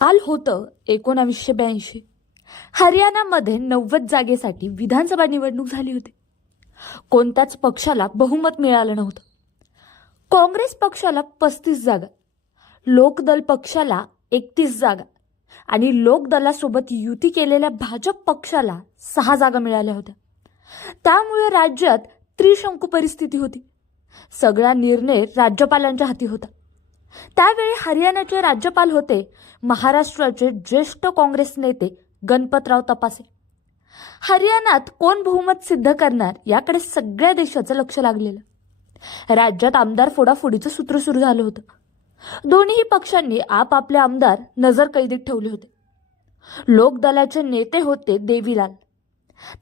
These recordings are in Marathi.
काल होतं एकोणावीसशे ब्याऐंशी. हरियाणामध्ये नव्वद जागेसाठी विधानसभा निवडणूक झाली होती. कोणत्याच पक्षाला बहुमत मिळालं नव्हतं. काँग्रेस पक्षाला पस्तीस जागा लोकदल पक्षाला एकतीस जागा आणि लोकदलासोबत युती केलेल्या भाजप पक्षाला सहा जागा मिळाल्या होत्या. त्यामुळे राज्यात त्रिशंकू परिस्थिती होती. सगळा निर्णय राज्यपालांच्या हाती होता. त्यावेळी हरियाणाचे राज्यपाल होते. महाराष्ट्राचे ज्येष्ठ काँग्रेस नेते गणपतराव तपासे. हरियाणात कोण बहुमत सिद्ध करणार याकडे सगळ्या देशाचं लक्ष लागलेलं. राज्यात आमदार फोडाफोडीचं सूत्र सुरू झालं होतं. दोन्ही पक्षांनी आपापले आमदार नजर कैदीत ठेवले होते. लोकदलाचे नेते होते देवीलाल.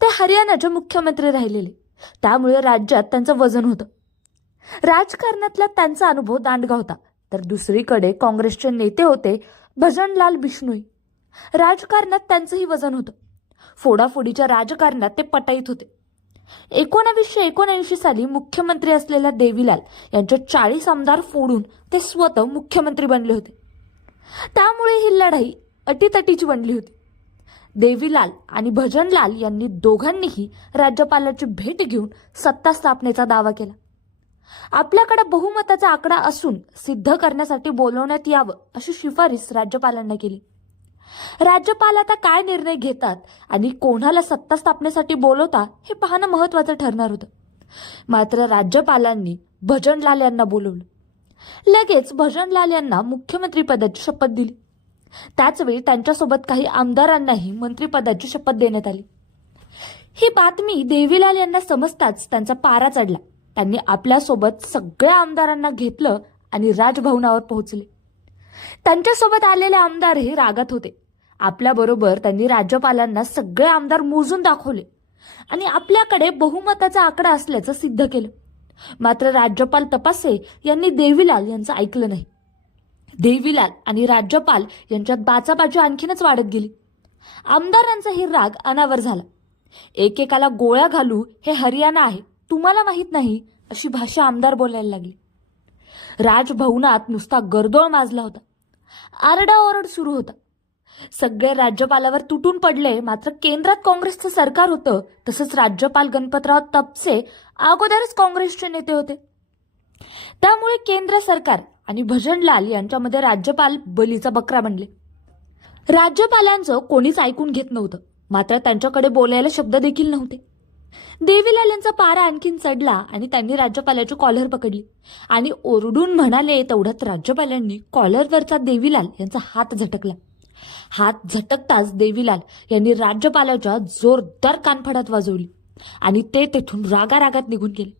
ते हरियाणाचे मुख्यमंत्री राहिलेले. त्यामुळे राज्यात त्यांचं वजन होतं. राजकारणातला त्यांचा अनुभव दांडगा होता. तर दुसरीकडे काँग्रेसचे नेते होते भजनलाल बिष्णोई. राजकारणात त्यांचंही वजन होतं. फोडाफोडीच्या राजकारणात ते पटाईत होते. एकोणावीसशे एकोणऐंशी साली मुख्यमंत्री असलेल्या देवीलाल यांचे चाळीस आमदार फोडून ते स्वतः मुख्यमंत्री बनले होते. त्यामुळे ही लढाई अटीतटीची बनली होती. देवीलाल आणि भजनलाल यांनी दोघांनीही राज्यपालाची भेट घेऊन सत्ता स्थापनेचा दावा केला. आपल्याकडे बहुमताचा आकडा असून सिद्ध करण्यासाठी बोलवण्यात यावं अशी शिफारस राज्यपालांना केली. राज्यपाल आता काय निर्णय घेतात आणि कोणाला सत्ता स्थापनेसाठी बोलवता हे पाहणं महत्वाचं ठरणार होतं. मात्र राज्यपालांनी भजनलाल यांना बोलवलं. लगेच भजनलाल यांना मुख्यमंत्रीपदाची शपथ दिली. त्याचवेळी त्यांच्यासोबत काही आमदारांनाही मंत्रिपदाची शपथ देण्यात आली. ही बातमी देवीलाल यांना समजताच त्यांचा पारा चढला. त्यांनी आपल्यासोबत सगळ्या आमदारांना घेतलं आणि राजभवनावर पोहोचले. त्यांच्यासोबत आलेले आमदार हे रागात होते. आपल्याबरोबर त्यांनी राज्यपालांना सगळे आमदार मोजून दाखवले आणि आपल्याकडे बहुमताचा आकडा असल्याचं सिद्ध केलं. मात्र राज्यपाल तपासे यांनी देवीलाल यांचं ऐकलं नाही. देवीलाल आणि राज्यपाल यांच्यात बाचाबाजी आणखीनच वाढत गेली. आमदारांचाही राग अनावर झाला. एकेकाला गोळ्या घालू हे हरियाणा आहे. तुम्हाला माहीत नाही अशी भाषा आमदार बोलायला लागली. राजभवनात नुसता गर्दोळ माजला होता. आरडाओरड सुरू होता. सगळे राज्यपालावर तुटून पडले मात्र केंद्रात काँग्रेसचं सरकार होतं तसंच राज्यपाल गणपतराव तपसे अगोदरच काँग्रेसचे नेते होते. त्यामुळे केंद्र सरकार आणि भजनलाल यांच्यामध्ये राज्यपाल बलीचा बकरा बनले. राज्यपालांचं कोणीच ऐकून घेत नव्हतं मात्र त्यांच्याकडे बोलायला शब्द देखील नव्हते. देवीलाल यांचा पारा आणखीन चढला आणि त्यांनी राज्यपालाची कॉलर पकडली. आणि ओरडून म्हणाले तेवढ्यात राज्यपालांनी कॉलरवरचा देवीलाल यांचा हात झटकला. हात झटकताच देवीलाल यांनी राज्यपालाच्या जोरदार कानफडात वाजवली. आणि ते तेथून रागारागात निघून गेले.